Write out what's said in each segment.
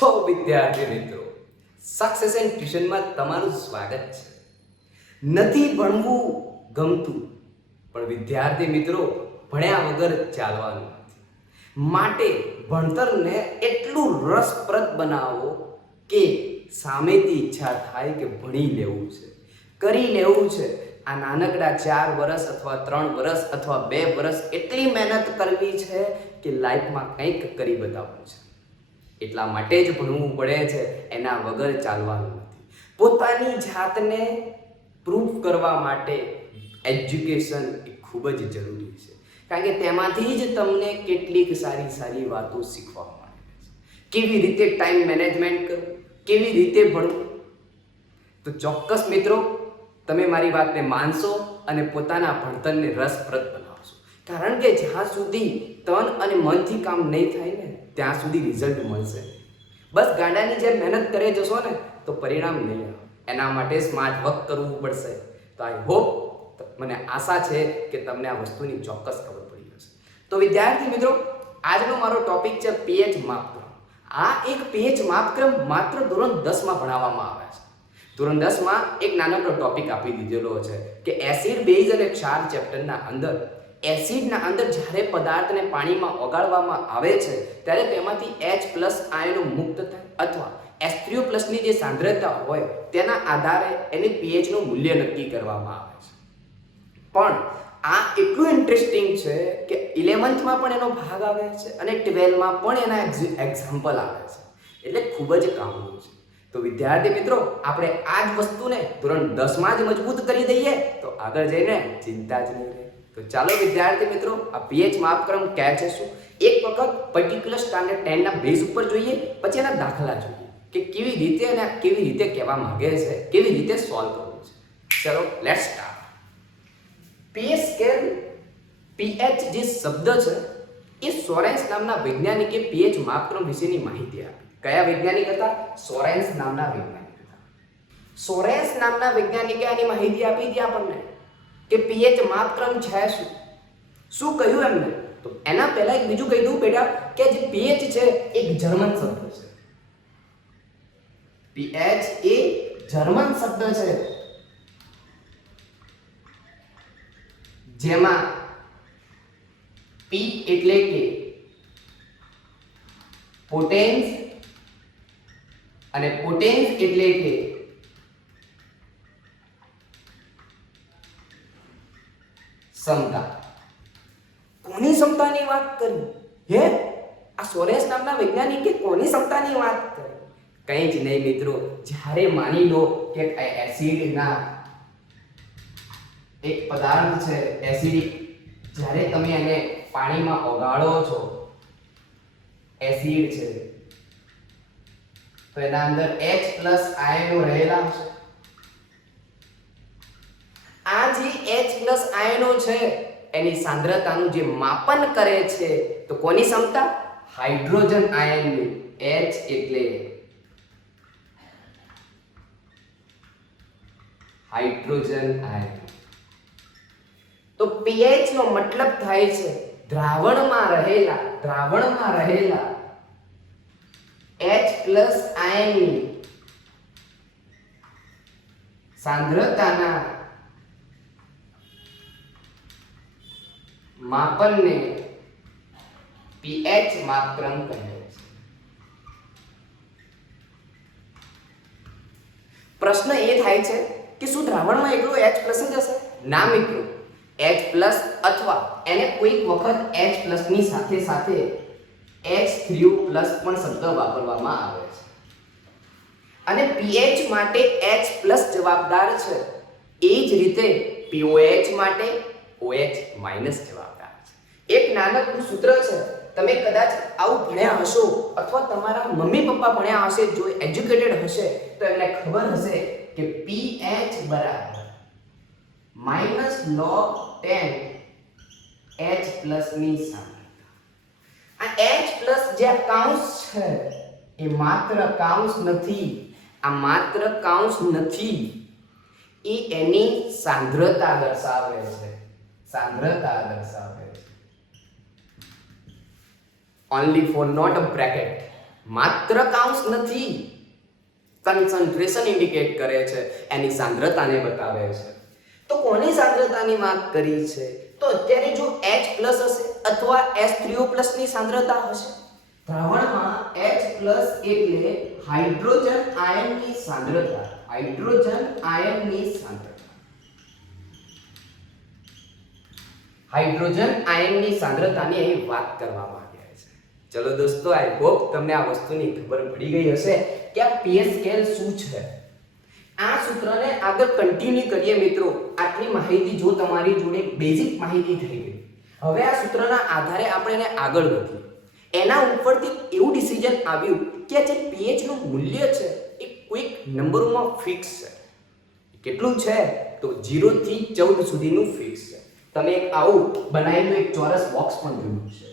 છો વિદ્યાર્થી મિત્રો, સક્સેસ એન્ડ ટ્યુશનમાં તમારું સ્વાગત છે. નથી ભણવું ગમતું, પણ વિદ્યાર્થી મિત્રો ભણ્યા વગર ચાલવાનું નથી. માટે ભણતરને એટલું રસપ્રદ બનાવો કે સામેથી ઈચ્છા થાય કે ભણી લેવું છે, કરી લેવું છે. આ નાનકડા 4 વર્ષ અથવા 3 વર્ષ અથવા 2 વર્ષ એટલી મહેનત કરવી છે કે લાઈફમાં કંઈક કરી બતાવવું છે. એટલા માટે જ ભણવું પડે છે, એના વગર ચાલવાનું નથી. પોતાની જાતને પ્રૂફ કરવા માટે એજ્યુકેશન એ ખૂબ જ જરૂરી છે, કારણ કે તેમાંથી જ તમને કેટલીક સારી વાતો શીખવા મળે છે. કેવી રીતે ટાઈમ મેનેજમેન્ટ કરવું, કેવી રીતે ભણવું. તો ચોક્કસ મિત્રો તમે મારી વાતને માનશો અને પોતાના ભણતરને રસપ્રદ બનાવશો, કારણ કે જ્યાં સુધી તન અને મનથી કામ નહીં થાય ને ત્યાં સુધી રિઝલ્ટ મળશે. બસ ગાંડાની જેમ મહેનત કરે જશો ને તો પરિણામ નહીં આવે. એના માટે સ્માર્ટ વર્ક કરવું પડશે. તો આઈ હોપ, મને આશા છે કે તમને આ વસ્તુની ચોક્કસ ખબર પડી હશે. તો વિદ્યાર્થી મિત્રો, આજનો મારો ટોપિક છે પીએચ માપક્રમ. આ એક પીએચ માપક્રમ માત્ર ધોરણ 10માં ભણાવવામાં આવે છે. ધોરણ 10માં એક નાનકડો ટોપિક આપી દીધેલો છે કે એસિડ, બેઝ અને ક્ષાર ચેપ્ટરના અંદર એસિડના અંદર જ્યારે પદાર્થને પાણીમાં ઓગાળવામાં આવે છે ત્યારે તેમાંથી H+ આયનો મુક્ત થાય અથવા H3O+ ની જે સાંદ્રતા હોય તેના આધારે એની pH નું મૂલ્ય નક્કી કરવામાં આવે છે. પણ આ એટલું ઇન્ટરેસ્ટિંગ છે કે 11th માં પણ એનો ભાગ આવે છે અને 12th માં પણ એના એક્ઝામ્પલ આવે છે, એટલે ખૂબ જ કામનું છે. તો વિદ્યાર્થી મિત્રો, આપણે આ જ વસ્તુને ધોરણ 10માં જ મજબૂત કરી દઈએ તો આગળ જઈને ચિંતા જ નહીં રહે. તો ચાલો વિદ્યાર્થી મિત્રો, આ પીએચ માપક્રમ કહે છે શું, એક વખત પર્ટિક્યુલર સ્ટાન્ડર્ડ 10 ના બેઝ ઉપર જોઈએ, પછી એના દાખલા જોઈએ કે કેવી રીતે અને કેવી રીતે કહેવા માંગે છે, કેવી રીતે સોલ્વ કરવું છે. ચલો let's start. PH scale, pH જે શબ્દ છે એ સોરેન્સ નામના વૈજ્ઞાનિકે પીએચ માપક્રમ વિશેની માહિતી આપી. કયા વૈજ્ઞાનિક હતા? સોરેન્સ નામના વૈજ્ઞાનિક હતા. સોરેન્સ નામના વૈજ્ઞાનિકે આની માહિતી આપી હતી આપણને કે પીએચ માપક્રમ છે શું કહ્યું એમને. તો એના પહેલા એક બીજું કહી દઉં બેટા કે જે પીએચ છે એક જર્મન શબ્દ છે. પીએચ એ જર્મન શબ્દ છે જેમાં પી એટલે કે પોટેન્સ અને પોટેન્સ એટલે કે ક્ષમતા. કોની ક્ષમતાની વાત કરી? હે, આ સોરેન્સ નામના વૈજ્ઞાનિકે કોની ક્ષમતાની વાત કરી? કંઈ જ નહીં મિત્રો. જ્યારે માની લો કે એસિડના એક પદાર્થ છે એસિડિક, જ્યારે તમે એને પાણીમાં ઓગાળો છો, એસિડ છે તો એના અંદર H+ આયનો રહેલા છે. આ જે H+ આયનો છે એની સાંદ્રતાનું જે માપન કરે છે તો કોની ક્ષમતા? હાઇડ્રોજન આયનની. H એટલે હાઇડ્રોજન આયન. તો pH નો મતલબ થાય છે દ્રાવણમાં રહેલા H+ આયનની સાંદ્રતાના માપનને pH માપક્રમ કહે છે. પ્રશ્ન એ થાય છે કે શું દ્રાવણમાં એકલો H+ જ હશે? ના મિત્રો, H+ અથવા એને કોઈક વખત H+ ની સાથે H3O+ પણ શબ્દ વાપરવામાં આવે છે. અને pH માટે H+ જવાબદાર છે, એ જ રીતે pOH માટે OH- જવાબદાર છે. એક નાનકડું સૂત્ર છે, તમે કદાચ આવું ભણ્યા હશો અથવા તમારા મમ્મી પપ્પા ભણ્યા હશે, જો એજ્યુકેટેડ હશે તો એમને ખબર હશે કે pH - log 10 H+ ની સાંદ્રતા. આ H+ જે કાઉન્સ છે એ માત્ર કાઉન્સ નથી, એ એની સાંદ્રતા દર્શાવે છે. only for not a bracket. માત્ર કાઉન્સ નથી, કન્સન્ટ્રેશન ઇન્ડિકેટ કરે છે, એની સાંદ્રતાને બતાવે છે. તો કોની સાંદ્રતાની વાત કરી છે? તો અત્યારે જો H+ હશે અથવા H3O+ ની સાંદ્રતા હશે. દ્રાવણમાં H+ એટલે હાઇડ્રોજન આયનની સાંદ્રતા, હાઇડ્રોજન આયનની સાંદ્રતા, હાઇડ્રોજન આયનની સાંદ્રતાની અહીં વાત કરવામાં આવી છે. ચલો દોસ્તો, આઈ હોપ તમને આ વસ્તુની ખબર પડી ગઈ હશે કે આ pH સ્કેલ શું છે. આ સૂત્રને આગળ કન્ટિન્યુ કરીએ મિત્રો. આટલી માહિતી જો તમારી જોડે બેઝિક માહિતી થઈ ગઈ, હવે આ સૂત્રના આધારે આપણે એને આગળ વધીએ. એના ઉપરથી એવું ડિસિઝન આવ્યું કે આ જે pH નું મૂલ્ય છે એ કોઈક નંબરોમાં ફિક્સ છે. કેટલું છે? તો 0 થી 14 સુધીનું ફિક્સ છે. તમે એક આવું બનાવેલું એક ચોરસ બોક્સ પણ જોયું છે,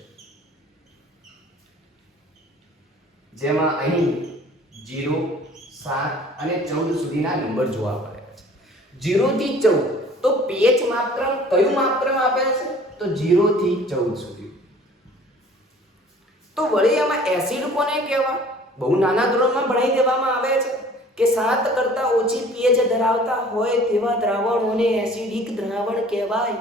જેમાં અહીં 0, 7 અને 14 સુધીના નંબર જોવા મળે છે. 0 થી 14 તો pH માપક્રમ કયું માપક્રમ આપે છે? તો 0 થી 14 સુધી. તો વળી આમાં એસિડ કોને કહેવાય? બહુ નાના ધોરણમાં ભણાઈ દેવામાં આવે છે કે 7 કરતા ઓછી pH ધરાવતા હોય તેવા દ્રાવણોને એસિડિક દ્રાવણ કહેવાય.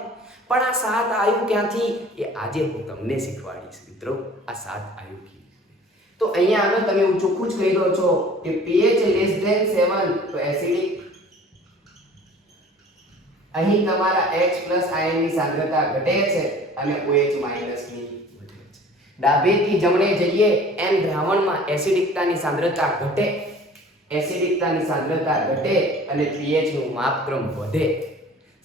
પણ આ 7 આવ્યું ક્યાંથી? એ આજે હું તમને શીખવાડીશ મિત્રો. આ 7 આવ્યું ક્યાંથી? તો અહીંયા આનો તમે ચોખ્ખું જ કહી દો છો કે pH <7 તો એસિડિક. અહીં તમારા H+ આયનની સાંદ્રતા ઘટે છે અને OH- ની વધે છે. ડાબેથી જમણે જઈએ એમ દ્રાવણમાં એસિડિકતાની સાંદ્રતા ઘટે, એસિડિકતાની સાંદ્રતા ઘટે અને pH નું માપક્રમ વધે.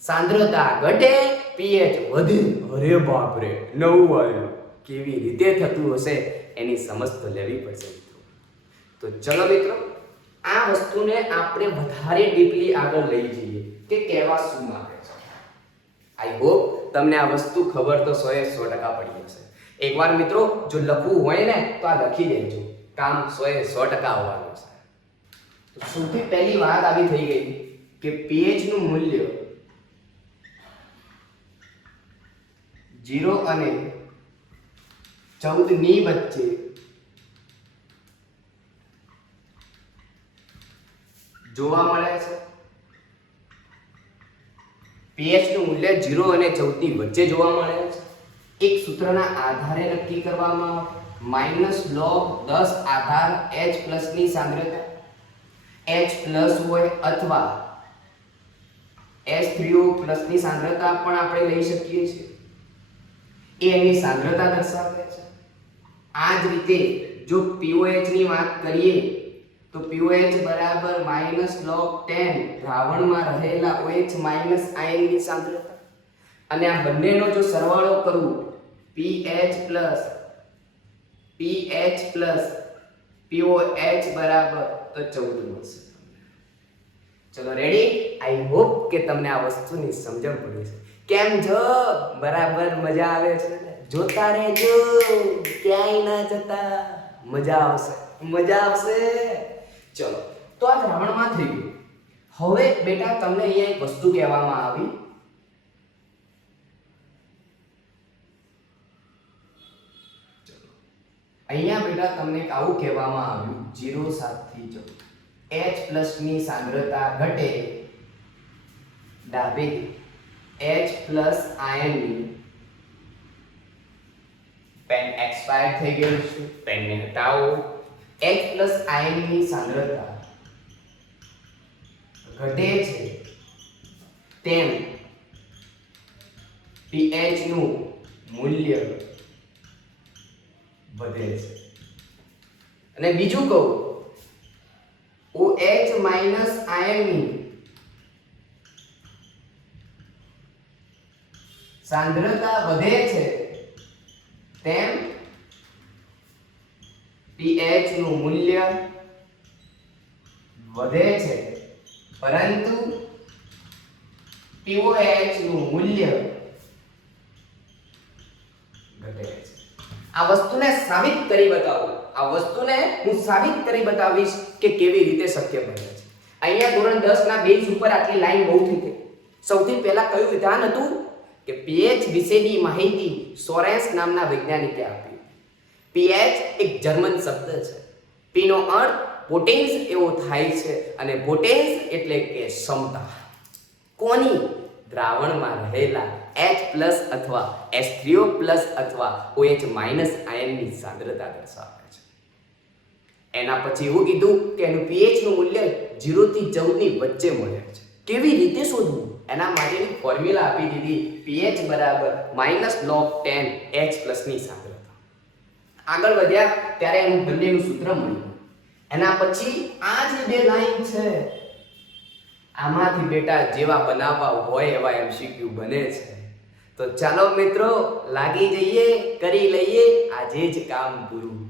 સાંદ્રતા ઘટે, pH વધે. અરે બાપ રે, નવું આવ્યું. કેવી રીતે થતું હશે એની સમજ તો લેવી પડશે મિત્રો. તો ચલો મિત્રો, આ વસ્તુને આપણે વધારે ડીપલી આગળ લઈ જઈએ કે કહેવા શું માંગે છે. આઈ હોપ તમને આ વસ્તુ ખબર તો 100% પડી હશે. એકવાર મિત્રો જો લખવું હોય ને તો આ લખી દેજો, કામ 100% આવવાનું છે. તો સૌથી પહેલી વાત આવી થઈ ગઈ કે pH નું મૂલ્ય 0 અને 14 ની વચ્ચે જોવા મળે છે. pH નું મૂલ્ય 0 અને 14 ની વચ્ચે જોવા મળે છે. એક સૂત્રના આધારે નક્કી કરવામાં આવે, -log10 આધાર H+ ની સાંદ્રતા, H+ હોય અથવા H3O+ ની સાંદ્રતા પણ આપણે લઈ શકીએ છીએ. એ એની સાંદ્રતા દર્શાવે છે. આ જ રીતે જો pOH ની વાત કરીએ તો pOH બરાબર -log10 દ્રાવણમાં રહેલા OH- આયનની સાંદ્રતા, અને આ બંનેનો જો સરવાળો કરું pH+ pOH બરાબર તો 14 મળશે. ચલો રેડી? આઈ હોપ કે તમને આ વસ્તુની સમજણ પડી છે. કેમ છો? બરાબર મજા આવે છે? જોતા રહેજો, ક્યાંય ના જતા. મજા આવશે, મજા આવશે. ચલો, તો આ દ્રાવણમાં થઈ ગયું. હવે બેટા તમને અહીંયા એક વસ્તુ કહેવામાં આવી, અહીંયા બેટા તમને આવું કહેવામાં આવ્યું 0, 7 થી 14 H+ ની સાંદ્રતા ઘટે, ડાબેથી H+ આયનની પેન એક્સપાયર થઈ ગયું છે, પેનને હટાવો. H+ આયનની સાંદ્રતા ઘટે છે તેમ pH નું મૂલ્ય વધે છે. અને બીજું કહું, OH- આયનની સાંદ્રતા વધે છે તેમ pH નું મૂલ્ય વધે છે, પરંતુ pOH નું મૂલ્ય ઘટે છે. આ વસ્તુને સાબિત કરી બતાવું. આ વસ્તુને હું સાબિત કરી બતાવીશ કે કેવી રીતે શક્ય બને છે. અહીંયા ધોરણ 10 ના બેઝ ઉપર આટલી લાઈન બહુ થઈ ગઈ. સૌથી પહેલા કયું વિધાન હતું કે pH વિશેની માહિતી સોરેન્સ નામના વૈજ્ઞાનિકે આપી. pH એક જર્મન શબ્દ છે. P નો અર્થ પોટેન્સ એવો થાય છે અને પોટેન્સ એટલે કે ક્ષમતા. કોની? દ્રાવણમાં રહેલા H+ અથવા H3O+ અથવા OH- આયનની સાંદ્રતા દર્શાવે છે. એના પછી એવું કીધું કે એનું pH નું મૂલ્ય 0 થી 14 ની વચ્ચે મળે છે. કેવી રીતે શોધવું? એના માટેની ફોર્મ્યુલા આપી દીધી, pH = -log10 H+ ની સાંદ્રતા. આગળ વધ્યા ત્યારે એનું બંનેનું સૂત્ર મળ્યું. એના પછી આ જે બે લાઈન છે આમાંથી બેટા જેવા બનાવવા હોય એવા MCQ બને છે. તો ચાલો મિત્રો લાગી જઈએ, કરી લઈએ આજે જ કામ પૂરું.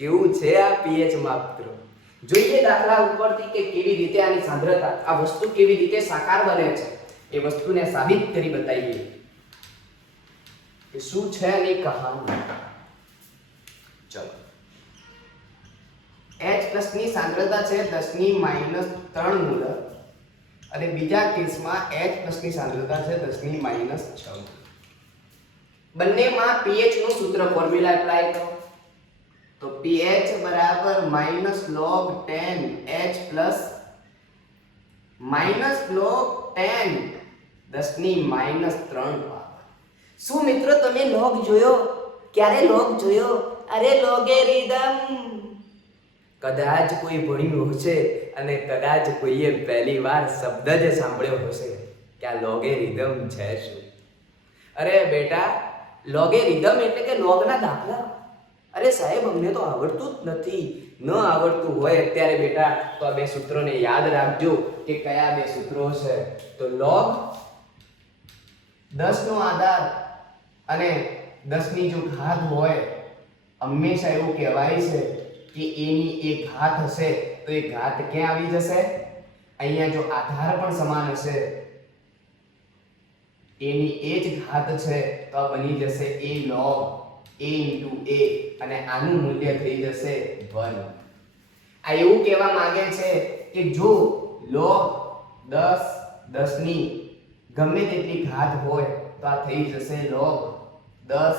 કેવું છે આ pH માપદંડ? જોઈએ દાખલા ઉપરથી કે કેવી રીતે આની સાંદ્રતા, આ વસ્તુ કેવી રીતે સાકાર બને છે એ વસ્તુને સાબિત કરી બતાવીએ કે શું છે એની કહાની. ચલો, H+ ની સાંદ્રતા છે 10⁻³ મોલ અને બીજા કેસમાં H+ ની સાંદ્રતા છે 10⁻⁶. બંનેમાં pH નું સૂત્ર ફોર્મ્યુલા એપ્લાય કરો તો pH = -log10 H+ -log10 10⁻³ શું મિત્રો તમે log જોયો? ક્યારે log જોયો? અરે લોગેરિધમ. કદાચ કોઈ ભણ્યું હશે અને કદાચ કોઈએ પહેલી વાર શબ્દ જ સાંભળ્યો હશે કે આ લોગેરિધમ છે શું? અરે બેટા, લોગેરિધમ એટલે કે લોગના દાખલા. અરે સાહેબ, અમને તો આવડતું જ નથી. ન આવડતું હોય અત્યારે બેટા તો આ બે સૂત્રોને યાદ રાખજો કે કયા બે સૂત્રો છે. તો log 10 નો આધાર અને 10 ની જો ઘાત હોય, હંમેશા એવું કહેવાય છે કે એની એક ઘાત હશે તો એ ઘાત ક્યાં આવી જશે? અહીંયા જો આધાર પણ સમાન હશે, એની એ જ ઘાત છે તો આ બની જશે a log a * a અને આનું મૂલ્ય થઈ જશે 1. આ એવું કહેવા માંગે છે કે જો log 10 ની ગમે તેટલી ઘાત હોય તો આ થઈ જશે log 10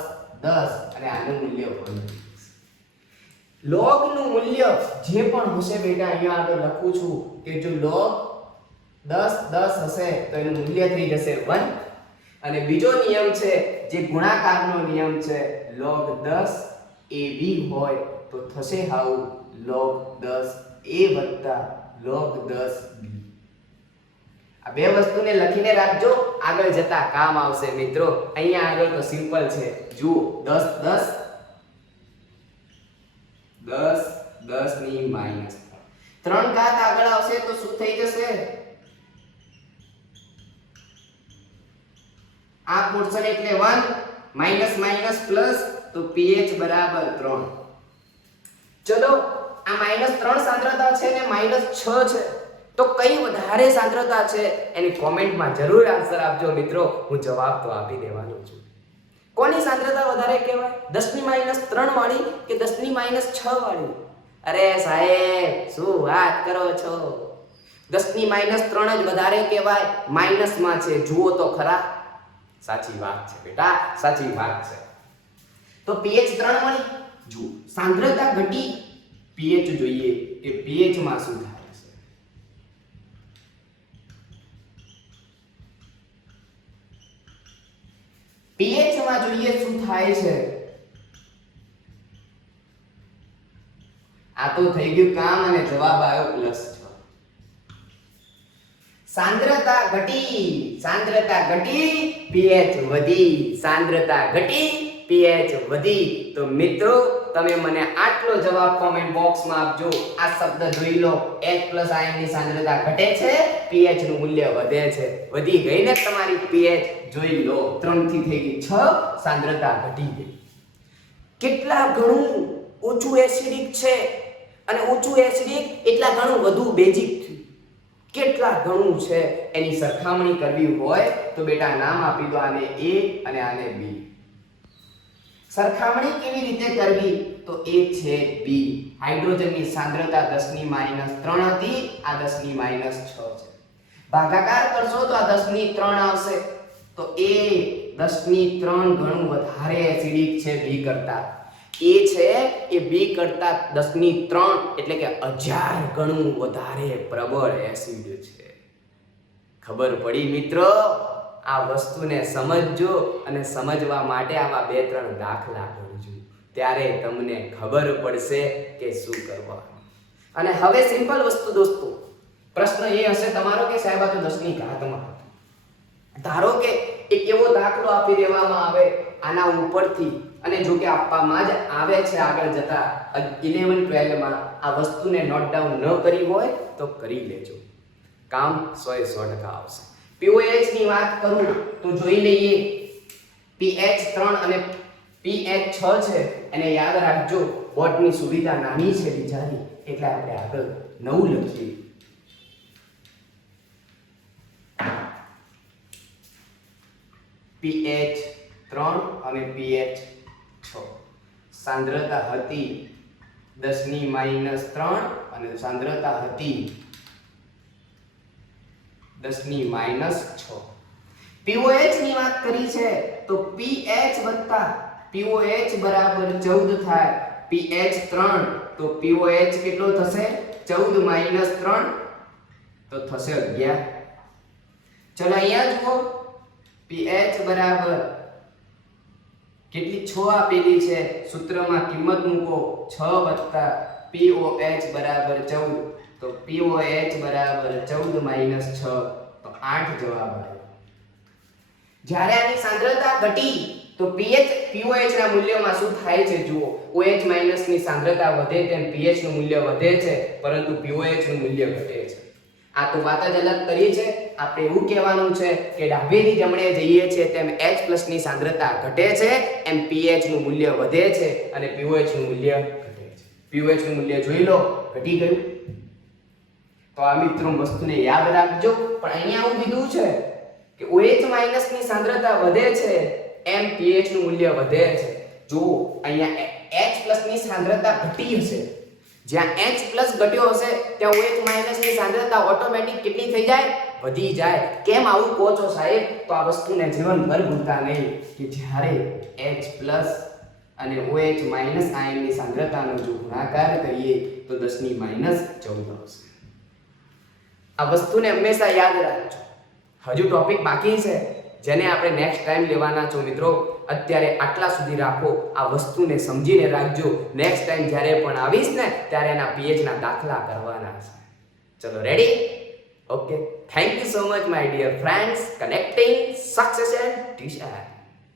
અને આનું મૂલ્ય 1. log નું મૂલ્ય જે પણ હશે બેટા, અહીંયા આગળ લખું છું કે જો log 10 હશે તો એનું મૂલ્ય થઈ જશે 1. અને બીજો નિયમ છે જે ગુણાકારનો નિયમ છે, log 10 AB હોય તો થશે how log 10A + log 10B. આ બે વસ્તુને લખીને રાખજો, આગળ જતા કામ આવશે મિત્રો. અહીંયા આગળ તો સિમ્પલ છે, જુઓ 10 ની -3 ઘાત આગળ આવશે તો શું થઈ જશે? આ પોર્શન એટલે 1 માઈનસ પ્લસ તો pH = 3. ચલો, આ -3 સાંદ્રતા છે ને -6 છે તો કઈ વધારે સાંદ્રતા છે એની કોમેન્ટમાં જરૂર આન્સર આપજો મિત્રો. હું જવાબ તો આપી દેવાનો છું. કોની સાંદ્રતા વધારે કહેવાય? 10⁻³ વાળી કે 10⁻6 વાળી? અરે સાહેબ, શું વાત કરો છો? 10⁻³ જ વધારે કહેવાય, માઈનસમાં છે, જુઓ તો ખરા. સાચી વાત છે બેટા, સાચી વાત છે. તો pH 3 મળી. જુઓ, સાંદ્રતા ઘટી, pH જોઈએ કે pH માં શું થાય છે. pH માં જોઈએ શું થાય છે. આ તો થઈ ગયું કામ અને જવાબ આવ્યો +6. સાંદ્રતા ઘટી, pH વધી, સાંદ્રતા ઘટી, pH વધી. તો મિત્રો તમે મને આટલો જવાબ કોમેન્ટ બોક્સમાં આપજો. આ શબ્દ જોઈ લો, H+ આયનની સાંદ્રતા ઘટે છે, pH નું મૂલ્ય વધે છે. વધી ગઈ ને તમારી pH? જોઈ લો, 3 થી થઈ ગઈ 6, સાંદ્રતા ઘટી ગઈ. કેટલા ઘણું ઓછું એસિડિક છે અને ઓછું એસિડિક એટલા ઘણું વધુ બેઝિક થયું. કેટલા ઘણું છે એની સરખામણી કરવી હોય તો બેટા નામ આપી દો, આને A અને આને B. સરખામણી કેવી રીતે કરવી? તો A છે B. હાઇડ્રોજનની સાંદ્રતા 10⁻³ હતી, આ 10⁻6 છે. ભાગાકાર કરશો તો આ 10⁻³ આવશે. તો A 10⁻³ ઘણું વધારે એસિડિક છે B કરતા. એ છે એ B કરતા 10³ એટલે કે 1000 ગણું વધારે પ્રબળ એસિડ છે. ખબર પડી મિત્રો? આ વસ્તુને સમજજો અને સમજવા માટે આવા 2-3 દાખલા ગણજો, ત્યારે તમને ખબર પડશે કે શું કરવાનું. અને હવે સિમ્પલ વસ્તુ દોસ્તો, પ્રશ્ન એ હશે તમારો કે સાહેબ આ તો 10ની ઘાતમાં હતું. ધારો કે એક એવો દાખલો આપી દેવામાં આવે આના ઉપરથી, અને જો કે આપવામાં જ આવે છે આગળ જતા 11-12 માં, આ વસ્તુને નોટ ડાઉન ન કરી હોય તો કરી લેજો, કામ 100% આવશે. pOH ની વાત કરું તો જોઈ લઈએ. pH 3 અને pH 6 છે, એને યાદ રાખજો. બોર્ડની સુવિધા નાની છે બિચારી, એટલે આપણે આગળ 9 લખીએ. pH 3 અને pH 6. સાંદ્રતા હતી 10⁻³ અને સાંદ્રતા હતી 10⁻⁶. pOH ની વાત કરી છે તો pH વત્તા pOH બરાબર 14 થાય. pH 3 તો pOH કેટલો થશે? 14⁻³ તો થશે 11. ચલો અહીંયા જુઓ, pH બરાબર કેટલી 6 આપેલી છે, સૂત્રમાં કિંમત મૂકો. 6 વત્તા pOH બરાબર 14, તો pOH બરાબર 14⁻6 તો 8 જવાબ આવ્યો. જ્યારે આની સાંદ્રતા ઘટી તો pOH ના મૂલ્યમાં શું થાય છે જુઓ. OH ની સાંદ્રતા વધે તેમ pH નું મૂલ્ય વધે છે, પરંતુ pOH નું મૂલ્ય ઘટે છે. આ તો વાત જ અલગ કરી છે. આપણે એવું કહેવાનું છે કે ડાબેથી જમણે જઈએ છીએ તેમ H+ ની સાંદ્રતા ઘટે છે, એમ pH નું મૂલ્ય વધે છે અને pOH નું મૂલ્ય ઘટે છે. pOH નું મૂલ્ય જોઈ લો, ઘટી ગયું. તો આ મિત્રો વસ્તુને યાદ રાખજો. પણ અહીંયા એવું કીધું છે કે OH- ની સાંદ્રતા વધે છે એમ pH નું મૂલ્ય વધે છે. જો અહીંયા H+ ની સાંદ્રતા ઘટી હશે, જ્યાં H+ ઘટ્યો હશે ત્યાં OH- ની સાંદ્રતા ઓટોમેટિક કેટલી થઈ જાય? વધી જાય. કેમ આવું કહો છો સાહેબ? તો આ વસ્તુને જીવનભર ભૂલતા નહીં કે જ્યારે H+ અને OH- આયનની સાંદ્રતાનો જો ગુણાકાર કરીએ તો 10⁻14 આવશે. આ વસ્તુને હંમેશા યાદ રાખજો. હજુ ટોપિક બાકી છે જેને આપણે નેક્સ્ટ ટાઈમ લેવાના છો મિત્રો. અત્યારે આટલા સુધી રાખો. આ વસ્તુને સમજીને રાખજો. નેક્સ્ટ ટાઈમ જ્યારે પણ આવીશ ને ત્યારે એના pH ના દાખલા કરવાના છે. ચલો ready? Okay. Thank you so much my dear friends. Connecting success and tuition.